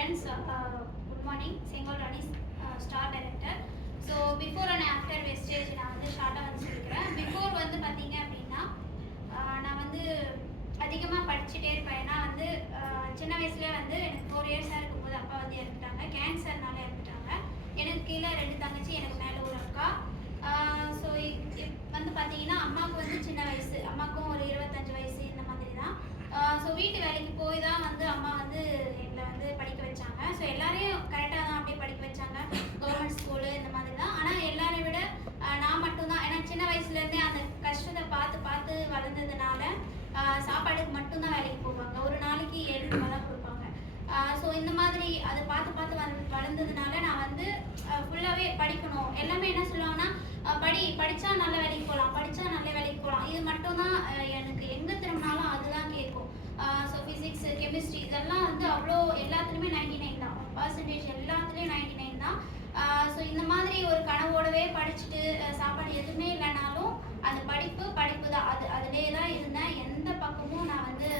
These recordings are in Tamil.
friends, good morning. Sengal Rani, star director. So before and after wastage நான் வந்து ஷார்ட்டாக வந்து சொல்லிக்கிறேன். பிஃபோர் வந்து பார்த்தீங்க அப்படின்னா நான் வந்து அதிகமாக படிச்சுட்டே இருப்பேன். ஏன்னா வந்து சின்ன வயசுலேயே வந்து எனக்கு 4 இயர்ஸாக இருக்கும்போது அப்பா வந்து இறந்துட்டாங்க. கேன்சர்னால இறந்துட்டாங்க. எனக்கு கீழே 2 தங்கச்சி, எனக்கு மேலே ஒரு அக்கா. ஸோ வந்து பார்த்தீங்கன்னா அம்மாவுக்கு வந்து சின்ன வயசு, அம்மாவுக்கும் ஒரு 25 வயசு இந்த மாதிரி தான். ஸோ வீட்டு வேலைக்கு போய் தான் வந்து அம்மா வந்து எங்களை வந்து படிக்க வச்சாங்க. ஸோ எல்லாரையும் கரெக்டாக தான் அப்படியே படிக்க வச்சாங்க, கவர்மெண்ட் ஸ்கூலு இந்த மாதிரி தான். ஆனால் எல்லாரை விட நான் மட்டும்தான், ஏன்னா சின்ன வயசுலேருந்தே அந்த கஷ்டத்தை பார்த்து பார்த்து வளர்ந்ததுனால சாப்பாடுக்கு மட்டும்தான் வேலைக்கு போவாங்க. ஒரு நாளைக்கு 7 ரூபா தான் கொடுப்பாங்க. ஸோ இந்த மாதிரி அதை பார்த்து பார்த்து வளர்ந்ததுனால நான் வந்து ஃபுல்லாகவே படிக்கணும். எல்லாமே என்ன சொல்லுவாங்கன்னா படித்தா நல்ல வேலைக்கு போகலாம், படித்தா நல்ல வேலைக்கு போகலாம். இது மட்டும்தான் எனக்கு எங்கே திரும்பினாலும் அதுதான் கேட்கும். ஸோ ஃபிசிக்ஸ், கெமிஸ்ட்ரி இதெல்லாம் வந்து அவ்வளோ எல்லாத்துலேயுமே 99 தான், பர்சன்டேஜ் எல்லாத்துலேயும் 99 தான். ஸோ இந்த மாதிரி ஒரு கனவோடவே படிச்சுட்டு சாப்பாடு எதுவுமே இல்லைனாலும் அந்த படிப்பு தான், அதிலே தான் இருந்தேன். எந்த பக்கமும் நான் வந்து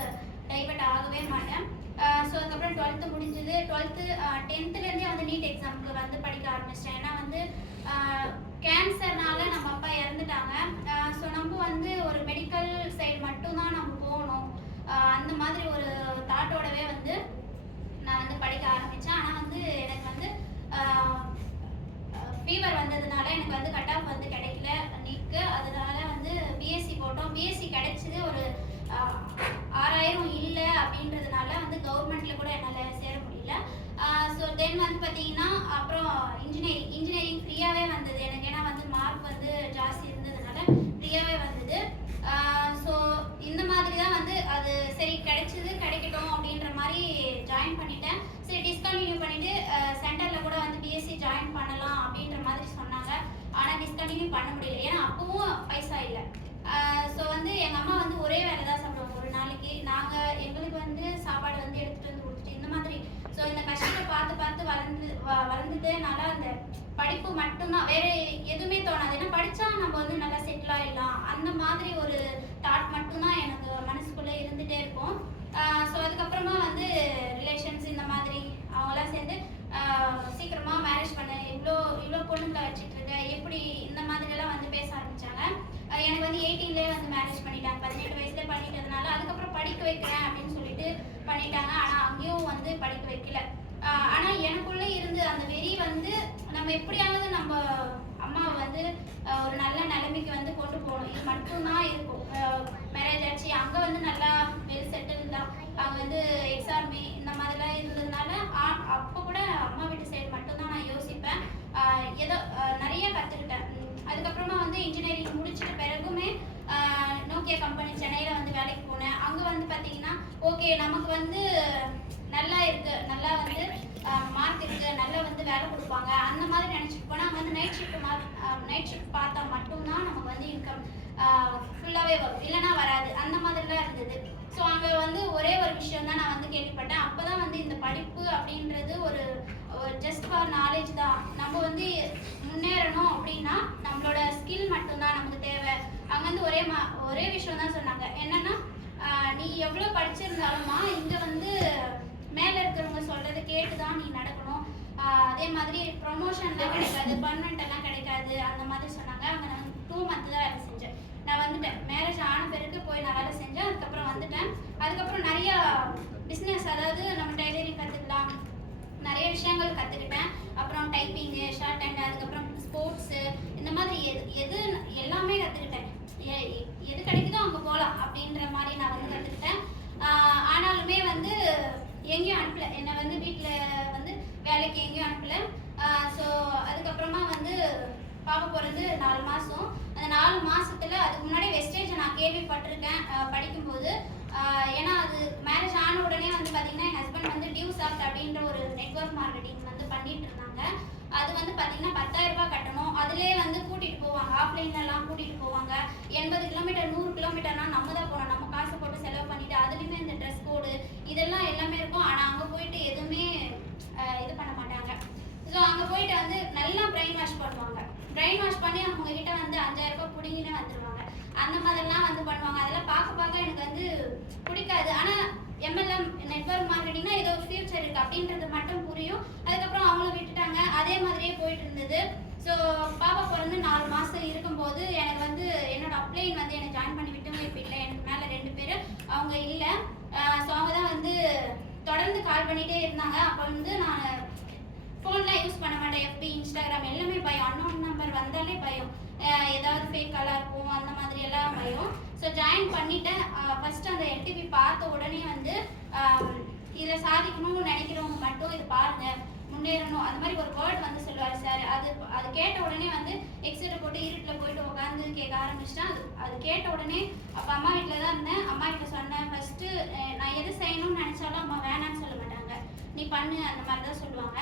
டைவர்ட் ஆகவே மாட்டேன். ஸோ அதுக்கப்புறம் 12th முடிஞ்சது. 10th வந்து நீட் எக்ஸாமுக்கு வந்து படிக்க ஆரம்பிச்சிட்டேன். ஏன்னா வந்து கேன்சர்னால நம்ம அப்பா இறந்துட்டாங்க. ஸோ நம்ம வந்து ஒரு மெடிக்கல் சைடு மட்டும்தான் நம்ம போகணும், அந்த மாதிரி ஒரு தாட்டோடவே வந்து நான் வந்து படிக்க ஆரம்பித்தேன். ஆனால் வந்து எனக்கு வந்து ஃபீவர் வந்ததுனால எனக்கு வந்து கட் ஆஃப் வந்து கிடைக்கல நீட்க்கு. அதனால வந்து பிஎஸ்சி போட்டோம். பிஎஸ்சி கிடைச்சது ஒரு 6000 இல்லை அப்படின்றதுனால வந்து கவர்மெண்ட்டில் கூட என்னால் சேர முடியல. ஸோ தென் வந்து பார்த்தீங்கன்னா அப்புறம் இன்ஜினியரிங் ஃப்ரீயாகவே வந்தது எனக்கு. ஏன்னா வந்து மார்க் வந்து ஜாஸ்தி இருந்ததுனால ஃப்ரீயாகவே வந்தது. ஸோ இந்த மாதிரி தான் வந்து அது சரி கிடைக்கட்டும் அப்படின்ற மாதிரி ஜாயின் பண்ணிட்டேன். சரி டிஸ்கண்டினியூ பண்ணிவிட்டு சென்டரில் கூட வந்து பிஎஸ்சி ஜாயின் பண்ணலாம் அப்படின்ற மாதிரி சொன்னாங்க. ஆனால் டிஸ்கண்டினியூ பண்ண முடியல, ஏன்னா அப்பவும் பைசா இல்லை. ஸோ வந்து எங்கள் அம்மா வந்து ஒரே வேலை தான் சாப்பிடுவாங்க ஒரு நாளைக்கு. எங்களுக்கு வந்து சாப்பாடு வந்து எடுத்துகிட்டு வந்து கொடுத்துட்டு இந்த மாதிரி. ஸோ இந்த கஷ்டத்தை பார்த்து வளர்ந்துட்டேனால அந்த படிப்பு மட்டும்தான், வேற எதுவுமே தோணாது. ஏன்னா படித்தா நம்ம வந்து நல்லா செட்டில் ஆகிடலாம், அந்த மாதிரி ஒரு தாட் மட்டும்தான் எனக்கு மனசுக்குள்ளே இருந்துகிட்டே இருக்கும். ஸோ அதுக்கப்புறமா வந்து ரிலேஷன்ஸ் இந்த மாதிரி அவங்களாம் சேர்ந்து சீக்கிரமாக மேரேஜ் பண்ண, இவ்வளோ பொண்ணுங்களை வச்சுட்டு இருக்க எப்படி இந்த மாதிரிலாம் வந்து பேச ஆரம்பித்தாங்க. எனக்கு வந்து 18லேயே வந்து மேரேஜ் பண்ணிட்டாங்க, 18 வயசுலேயே பண்ணிட்டதுனால அதுக்கப்புறம் படிக்க வைக்கிறேன் அப்படின்னு சொல்லிட்டு பண்ணிட்டாங்க. ஆனால் அங்கேயும் வந்து படிக்க வைக்கல. ஆனால் எனக்குள்ளே இருந்து அந்த வெறி வந்து நம்ம எப்படியாவது நம்ம அம்மாவை வந்து ஒரு நல்ல நிலைமைக்கு வந்து கொண்டு போகணும், இது மட்டும்தான் இருக்கும். மேரேஜ் ஆச்சு, அங்கே வந்து நல்லா வெல் செட்டில் தான், அங்கே வந்து எக்ஸாமி இந்த மாதிரிலாம் இருந்ததுனால அப்போ கூட அம்மா வீட்டு சைடு மட்டும்தான் நான் யோசிப்பேன். ஏதோ நிறைய கற்றுக்கிட்டேன். அதுக்கப்புறமா வந்து இன்ஜினியரிங் முடிச்சிட்ட பிறகுமே நோக்கியா கம்பெனி சென்னையில் வந்து வேலைக்கு போனேன். அங்கே வந்து பார்த்தீங்கன்னா ஓகே நமக்கு வந்து நல்லா இருக்குது, நல்லா வந்து மார்க் இருக்குது, நல்லா வந்து வேலை கொடுப்பாங்க அந்த மாதிரி நினச்சிட்டு போனால் அங்கே வந்து நைட் ஷிஃப்ட் பார்த்தா மட்டும்தான் நமக்கு வந்து இன்கம் ஃபுல்லாகவே வரும், இல்லைனா வராது, அந்த மாதிரிலாம் இருந்தது. ஸோ அங்கே வந்து ஒரே ஒரு விஷயம் தான் நான் வந்து கேள்விப்பட்டேன். அப்போ தான் வந்து இந்த படிப்பு அப்படின்றது ஒரு ஜஸ்ட் ஃபார் நாலேஜ் தான். நம்ம வந்து முன்னேறணும் அப்படின்னா நம்மளோட ஸ்கில் மட்டும்தான் நமக்கு தேவை. அங்கே வந்து ஒரே விஷயம் தான் சொன்னாங்க, என்னன்னா நீ எவ்வளோ படிச்சிருந்தாலுமா இங்கே வந்து மேலே இருக்கிறவங்க சொல்கிறது கேட்டு தான் நீ நடக்கணும். அதே மாதிரி ப்ரொமோஷன்லாம் கிடைக்காது, பர்மனெண்ட் எல்லாம் கிடைக்காது அந்த மாதிரி சொன்னாங்க. அங்கே நான் 2 மந்த் தான் வேலை செஞ்சேன். நான் வந்துட்டேன், மேரேஜ் ஆன பிறகு போய் நான் வேலை செஞ்சேன். அதுக்கப்புறம் வந்துட்டேன். அதுக்கப்புறம் நிறையா பிஸ்னஸ், அதாவது நம்ம டைலரிங் கற்றுக்கலாம், நிறைய விஷயங்கள் கற்றுக்கிட்டேன். அப்புறம் டைப்பிங்கு, ஷார்ட் ஹேண்ட், அதுக்கப்புறம் ஸ்போர்ட்ஸு இந்த மாதிரி எது எல்லாமே கற்றுக்கிட்டேன். எது கிடைக்குதோ அங்கே போகலாம் அப்படின்ற மாதிரி நான் வந்து கற்றுக்கிட்டேன். ஆனாலுமே வந்து எங்கேயும் அனுப்பலை, என்னை வந்து வீட்டில் வந்து வேலைக்கு எங்கேயும் அனுப்பலை. ஸோ அதுக்கப்புறமா வந்து பாப்பா பிறந்து 4 மாதம். அந்த 4 மாதத்தில் அதுக்கு முன்னாடி வெஸ்டேஜை நான் கேள்விப்பட்டிருக்கேன் படிக்கும்போது. ஏன்னா அது மேரேஜ் ஆன உடனே வந்து பார்த்திங்கன்னா என் ஹஸ்பண்ட் வந்து டியூ சாஃப்ட் அப்படின்ற ஒரு நெட்வொர்க் மார்க்கெட்டிங் வந்து பண்ணிட்டு இருந்தாங்க. அது வந்து பார்த்திங்கன்னா 10,000 ரூபாய் கட்டணும். அதிலே வந்து கூட்டிகிட்டு போவாங்க, ஆஃப்லைன்லலாம் கூட்டிகிட்டு போவாங்க. 80 கிலோமீட்டர் 100 கிலோமீட்டர்னால் நம்ம தான் போகணும், நம்ம காசு போட்டு செலவு பண்ணிவிட்டு அதுலேயுமே இந்த ட்ரெஸ் கோடு இதெல்லாம் எல்லாமே இருக்கும். ஆனால் அங்கே போயிட்டு எதுவுமே இது பண்ண மாட்டாங்க. ஸோ அங்கே போயிட்டு வந்து நல்லா பிரெயின் வாஷ் பண்ணுவாங்க. பிரெயின் வாஷ் பண்ணி அவங்ககிட்ட வந்து 5000 ரூபாய் பிடிங்கினே வந்துடுவாங்க. அந்த மாதிரிலாம் வந்து பண்ணுவாங்க. அதெல்லாம் பார்க்க எனக்கு வந்து பிடிக்காது. ஆனால் MLM நெட்வொர்க் மார்க்கெட்டிங்னா ஏதோ ஃபியூச்சர் இருக்குது. இருக்கு அப்படின்றது மட்டும் புரியும். அதுக்கப்புறம் அவங்களும் விட்டுட்டாங்க. அதே மாதிரியே போயிட்டு இருந்தது. ஸோ பாப்பா பிறந்து 4 மாதம் இருக்கும்போது எனக்கு வந்து என்னோட அப்ளைன் வந்து என்னை ஜாயின் பண்ணி விட்டவங்க இப்போ இல்லை. எனக்கு மேலே 2 பேர் அவங்க இல்லை. ஸோ அவங்க தான் வந்து தொடர்ந்து கால் பண்ணிகிட்டே இருந்தாங்க. அப்போ வந்து நான் ஃபோன்லாம் யூஸ் பண்ண மாட்டேன். FB இன்ஸ்டாகிராம் எல்லாமே பயம். அன்னோன் நம்பர் வந்தாலே பயம். ஏதாவது ஃபேக்காலாம் இருக்கும் அந்த மாதிரி எல்லாம் பயம். ஸோ ஜாயின் பண்ணிட்டேன். ஃபஸ்ட்டு அந்த LTP பார்த்த உடனே வந்து இதில் சாதிக்கணும்னு நினைக்கிறவங்க மட்டும் இது பாருங்கள், முன்னேறணும், அந்த மாதிரி ஒரு வேர்ட் வந்து சொல்லுவார் சார். அது கேட்ட உடனே வந்து எக்ஸிட்டை போட்டு இருட்டில் போயிட்டு உட்காந்து கேட்க ஆரம்பிச்சிட்டேன். அது கேட்ட உடனே அப்போ அம்மா வீட்டில் தான் இருந்தேன். அம்மா வீட்டில் சொன்னேன். ஃபஸ்ட்டு நான் எது செய்யணும்னு நினச்சாலும் அம்மா வேணான்னு சொல்ல மாட்டாங்க, நீ பண்ணு அந்த மாதிரி தான் சொல்லுவாங்க.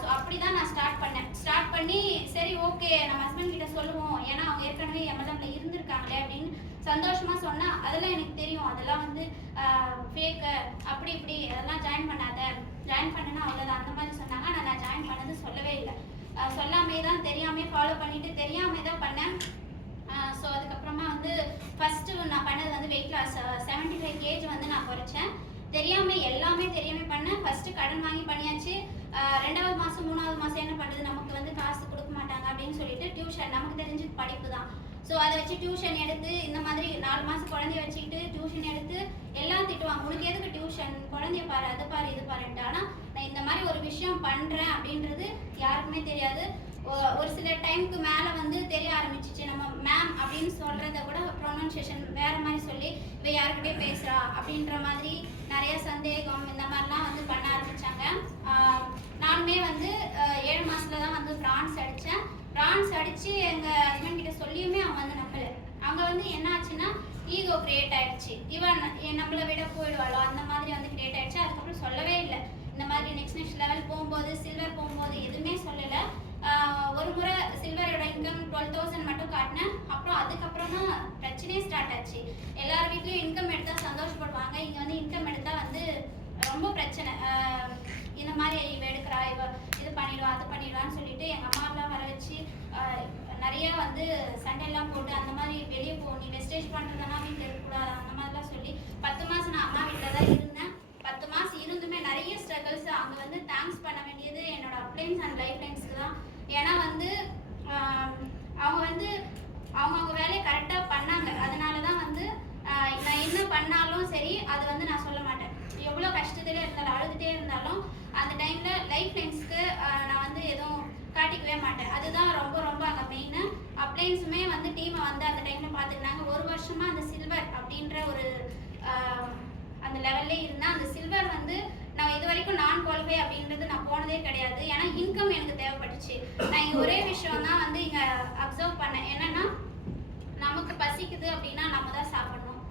ஸோ அப்படி தான் நான் ஸ்டார்ட் பண்ணி சரி ஓகே நம்ம ஹஸ்பண்ட் கிட்ட சொல்லுவோம், ஏன்னா அவங்க ஏற்கனவே MLMல இருந்திருக்காங்களே அப்படின்னு சந்தோஷமாக சொன்னால் அதெல்லாம் எனக்கு தெரியும், அதெல்லாம் வந்து ஃபேக்கு அப்படி இப்படி அதெல்லாம் ஜாயின் பண்ணனா அவ்வளோதான் அந்த மாதிரி சொன்னாங்க. ஆனால் நான் ஜாயின் பண்ணது சொல்லவே இல்லை. சொல்லாமே தான் தெரியாமே ஃபாலோ பண்ணிவிட்டு தெரியாமே தான் பண்ணேன். ஸோ அதுக்கப்புறமா வந்து ஃபஸ்ட்டு நான் பண்ணது வந்து வெயிட் லாஸ் 75 kg வந்து நான் குறைச்சேன். எல்லாமே தெரியாமல் பண்ணேன். ஃபஸ்ட்டு கடன் வாங்கி பண்ணியாச்சு. 2வது மாதம் 3வது மாதம் என்ன பண்ணுறது, நமக்கு வந்து காசு கொடுக்க மாட்டாங்க அப்படின்னு சொல்லிட்டு டியூஷன், நமக்கு தெரிஞ்சு படிப்பு தான். ஸோ அதை வச்சு டியூஷன் எடுத்து இந்த மாதிரி 4 மாதம் குழந்தைய வச்சுக்கிட்டு டியூஷன் எடுத்து எல்லாம் திட்டுவாங்க, உனக்கு எதுக்கு டியூஷன், குழந்தைய பாரு, அது பாரு, இது பாருன்ட்டு. ஆனால் நான் இந்த மாதிரி ஒரு விஷயம் பண்ணுறேன் அப்படின்றது யாருக்குமே தெரியாது. ஒரு சில டைமுக்கு மேலே வந்து தெரிய ஆரம்பிச்சிச்சு. நம்ம மேம் அப்படின்னு சொல்கிறத கூட ப்ரொனன்சியேஷன் வேறு மாதிரி சொல்லி இவ யாருக்கிட்டே பேசுகிறா அப்படின்ற மாதிரி நிறைய சந்தேகம் இந்த மாதிரிலாம் வந்து பண்ண ஆரம்பித்தாங்க. நானுமே வந்து 7 மாதத்தில் தான் வந்து பிரான்ஸ் அடித்தேன். பிரான்ஸ் அடித்து எங்கள் ஹஸ்பண்ட் கிட்ட சொல்லியுமே அவங்க வந்து நம்பலை. அவங்க வந்து என்ன ஆச்சுன்னா ஈகோ கிரியேட் ஆகிடுச்சு. இவன் நம்மளை விட போயிடுவாளோ அந்த மாதிரி வந்து கிரியேட் ஆகிடுச்சு. அதுக்கப்புறம் சொல்லவே இல்லை. இந்த மாதிரி நெக்ஸ்ட் லெவல் போகும்போது சில்வர் போகும்போது எதுவுமே சொல்லலை. ஒரு முறை சில்வரோட இன்கம் 12,000 மட்டும் காட்டினேன். அப்புறம் அதுக்கப்புறம் தான் பிரச்சனையே ஸ்டார்ட் ஆச்சு. எல்லார் வீட்லேயும் இன்கம் எடுத்தால் சந்தோஷப்படுவாங்க, இங்கே வந்து இன்கம் எடுத்தால் வந்து ரொம்ப பிரச்சனை. இந்த மாதிரி இவ எடுக்கிறா, இவ இது பண்ணிடுவா அது பண்ணிடுவான்னு சொல்லிட்டு எங்கள் அம்மாவெலாம் வர வச்சு நிறையா வந்து சண்டையெல்லாம் போட்டு அந்த மாதிரி வெளியே போ, நீ வெஸ்டேஜ் பண்ணுறதுனா வீட்டில் இருக்கக்கூடாது அந்த மாதிரிலாம் சொல்லி 10 மாதம் நான் அம்மா வீட்டில் தான் இருந்தேன். 10 மாதம் இருந்துமே நிறைய ஸ்ட்ரகிள்ஸ். அங்கே வந்து தேங்க்ஸ் பண்ண வேண்டியது என்னோட அப்ளைன்ஸ் அண்ட் லைஃப் லைன்ஸ்க்கு தான். ஏன்னா வந்து அவங்க வந்து அவங்க வேலையை கரெக்டாக பண்ணாங்க. அதனால தான் வந்து நான் என்ன பண்ணாலும் சரி அது வந்து நான் சொல்ல மாட்டேன். எவ்வளோ கஷ்டத்துலேயே இருந்தாலும் அழுதுகிட்டே இருந்தாலும் அந்த டைமில் லைஃப் லைன்ஸ்க்கு நான் வந்து எதுவும் காட்டிக்கவே மாட்டேன். அதுதான் ரொம்ப ரொம்ப அங்கே மெயின். அப்ளைன்ஸுமே வந்து டீமை வந்து அந்த டைமில் பார்த்துக்கினாங்க. 1 வருஷமாக அந்த சில்வர் அப்படின்ற ஒரு அந்த லெவல்லே இருந்தேன். அந்த சில்வர் வந்து நான் இது வரைக்கும் நான் குவாலிஃபை அப்படின்றது நான் போனதே கிடையாது. ஏன்னா இன்கம் எனக்கு தேவைப்பட்டுச்சு. நான் இங்கே ஒரே விஷயம் தான் வந்து இங்கே அப்சர்வ் பண்ணேன். என்னென்னா நமக்கு பசிக்குது அப்படின்னா நம்ம தான் சாப்பிடணும்.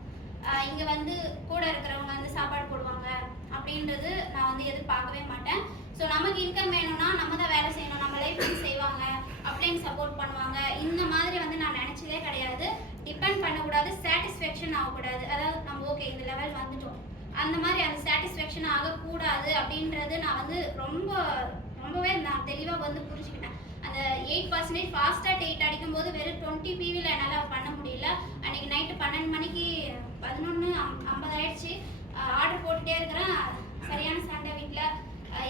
இங்கே வந்து கூட இருக்கிறவங்க வந்து சாப்பாடு போடுவாங்க அப்படின்றது நான் வந்து எதிர்பார்க்கவே மாட்டேன். ஸோ நமக்கு இன்கம் வேணும்னா நம்ம தான் வேலை செய்யணும், நம்ம லைஃப் செய்வாங்க, அப்ளைன் சப்போர்ட் பண்ணுவாங்க, இந்த மாதிரி வந்து நான் நினச்சதே கிடையாது. டிபெண்ட் பண்ணக்கூடாது, சாட்டிஸ்ஃபேக்ஷன் ஆகக்கூடாது. அதாவது நம்ம ஓகே இந்த லெவல் வந்துட்டோம் அந்த மாதிரி அந்த சாட்டிஸ்ஃபேக்ஷன் ஆகக்கூடாது அப்படின்றது நான் வந்து ரொம்பவே நான் தெளிவாக வந்து புரிஞ்சுக்கிட்டேன். அந்த 8% ஃபாஸ்ட்டாக 8 அடிக்கும்போது வெறும் 20 PVயில் என்னால் பண்ண முடியல. அன்றைக்கி நைட்டு 12 மணிக்கு 11:50 ஆயிடுச்சு. ஆர்டர் போட்டுகிட்டே இருக்கிறேன். சரியான சண்டை வீட்டில்,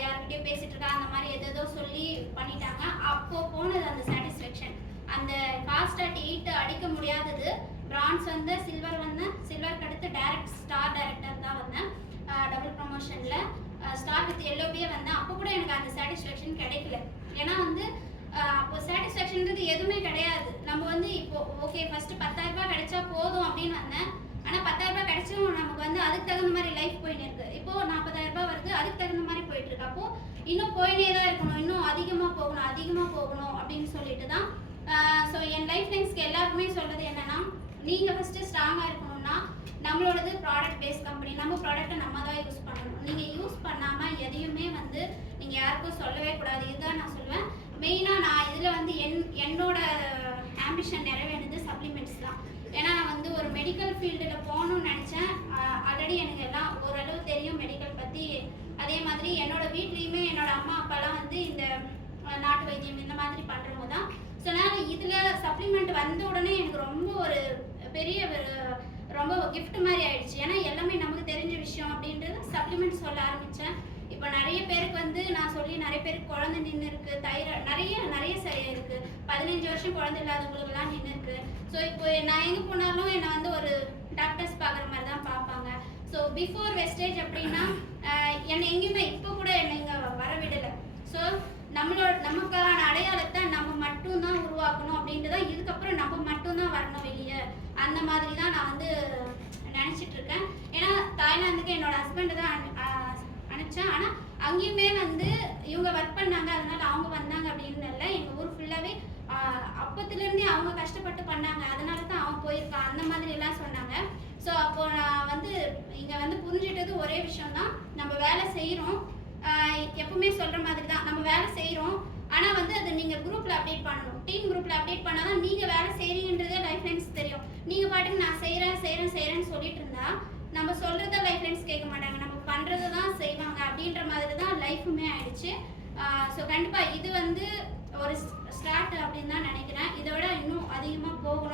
யார்கிட்டயோ பேசிகிட்டு இருக்கா அந்த மாதிரி எதோ சொல்லி பண்ணிட்டாங்க. அப்போது போனது அந்த சாட்டிஸ்ஃபேக்ஷன். அந்த ஃபாஸ்ட்டாக 8 அடிக்க முடியாதது பிரான்ஸ் வந்து சில்வருக்கு அடுத்து டைரக்ட் ஸ்டார் டைரக்டர் தான் வந்தேன். டபுள் ப்ரமோஷனில் ஸ்டார் வித் எல்லோபியே வந்தேன். அப்போ கூட எனக்கு அந்த சாட்டிஸ்ஃபேக்ஷன் கிடைக்கல. ஏன்னா வந்து அப்போ சாட்டிஸ்ஃபேக்ஷன்றது எதுவுமே கிடையாது. நம்ம வந்து இப்போ ஓகே ஃபஸ்ட்டு 10,000 ரூபாய் கிடைச்சா போதும் அப்படின்னு வந்தேன். ஆனால் 10,000 ரூபாய் கிடைச்சும் நமக்கு வந்து அதுக்கு தகுந்த மாதிரி லைஃப் போயின்னு இருக்குது. இப்போது 40,000 ரூபாய் வருது, அதுக்கு தகுந்த மாதிரி போயிட்டு இருக்கு. அப்போது இன்னும் போயினே தான் இருக்கணும், இன்னும் அதிகமாக போகணும் அப்படின்னு சொல்லிட்டு தான். ஸோ என் லைஃப் லைன்ஸ்க்கு எல்லாருக்குமே சொல்கிறது என்னென்னா, நீங்கள் ஃபஸ்ட்டு ஸ்ட்ராங்காக இருக்கணும்னா நம்மளோடது ப்ராடக்ட் பேஸ் கம்பெனி, நம்ம ப்ராடக்ட்டை நம்ம தான் யூஸ் பண்ணணும். நீங்கள் யூஸ் பண்ணாமல் எதையுமே வந்து நீங்கள் யாருக்கும் சொல்லவே கூடாது. இதுதான் நான் சொல்லுவேன். மெயினாக நான் இதில் வந்து என்னோட ஆம்பிஷன் நிறைவேறது சப்ளிமெண்ட்ஸ் தான். ஏன்னா நான் வந்து ஒரு மெடிக்கல் ஃபீல்டில் போகணும்னு நினச்சேன். ஆல்ரெடி எனக்கு எல்லாம் ஓரளவு தெரியும் மெடிக்கல் பற்றி. அதே மாதிரி என்னோட வீட்லேயுமே என்னோட அம்மா அப்பாலாம் வந்து இந்த நாட்டு வைத்தியம் இந்த மாதிரி பண்ணுறவங்க தான். ஸோ நான் இதில் சப்ளிமெண்ட் வந்த உடனே எனக்கு ரொம்ப ஒரு பெரிய ரொம்ப கிஃப்ட் மாதிரி ஆயிடுச்சு. ஏன்னா எல்லாமே நமக்கு தெரிஞ்ச விஷயம் அப்படின்றது சப்ளிமெண்ட் சொல்ல ஆரம்பித்தேன். இப்போ நிறைய பேருக்கு வந்து நான் சொல்லி நிறைய பேருக்கு குழந்தை நின்று இருக்கு, நிறைய நிறைய சரியா இருக்கு. 15 வருஷம் குழந்தை இல்லாதவங்களுக்குலாம் நின்று இருக்கு. ஸோ இப்போ நான் எங்கே போனாலும் என்னை வந்து ஒரு டாக்டர்ஸ் பார்க்குற மாதிரி தான் பார்ப்பாங்க. ஸோ பிஃபோர் வெஸ்டேஜ் அப்படின்னா என்னை எங்கேயுமே இப்போ கூட என்னை இங்கே வர விடலை. ஸோ நமக்கான அடையாளத்தை நம்ம மட்டும்தான் உருவாக்கணும் அப்படின்ட்டு தான் இதுக்கப்புறம் நம்ம மட்டும்தான் வரணும் வெளியே. அந்த மாதிரி தான் நான் வந்து நினச்சிட்டு இருக்கேன். ஏன்னா தாய்லாந்துக்கு என்னோட ஹஸ்பண்ட் தான் அனுப்பிச்சேன். ஆனால் அங்கேயுமே வந்து இவங்க ஒர்க் பண்ணாங்க, அதனால அவங்க வந்தாங்க அப்படின்னு இல்லை. எங்கள் ஊர் ஃபுல்லாகவே அப்பத்துலேருந்தே அவங்க கஷ்டப்பட்டு பண்ணாங்க, அதனால தான் அவன் போயிருக்கான் அந்த மாதிரி எல்லாம் சொன்னாங்க. ஸோ அப்போ நான் வந்து இங்கே வந்து புரிஞ்சிட்டது ஒரே விஷயம் தான், நம்ம வேலை செய்கிறோம், எப்பவுமே சொல்கிற மாதிரி தான் நம்ம வேலை செய்கிறோம். ஆனால் வந்து அதை நீங்கள் குரூப்பில் அப்டேட் பண்ணணும். டீம் குரூப்பில் அப்டேட் பண்ணால் தான் நீங்கள் வேலை செய்கிறீங்கன்றதே லைஃப் லைன்ஸ் தெரியும். நீங்கள் பாட்டுக்கு நான் செய்கிறேன்னு சொல்லிட்டு இருந்தா நம்ம சொல்கிறத லைஃப் லைன்ஸ் கேட்க மாட்டாங்க, நம்ம பண்ணுறதை தான் செய்வாங்க. அப்படின்ற மாதிரி தான் லைஃபுமே ஆயிடுச்சு. ஸோ கண்டிப்பாக இது வந்து ஒரு ஸ்டார்ட் அப்படின்னு தான் நினைக்கிறேன். இதோட இன்னும் அதிகமாக போகணும்.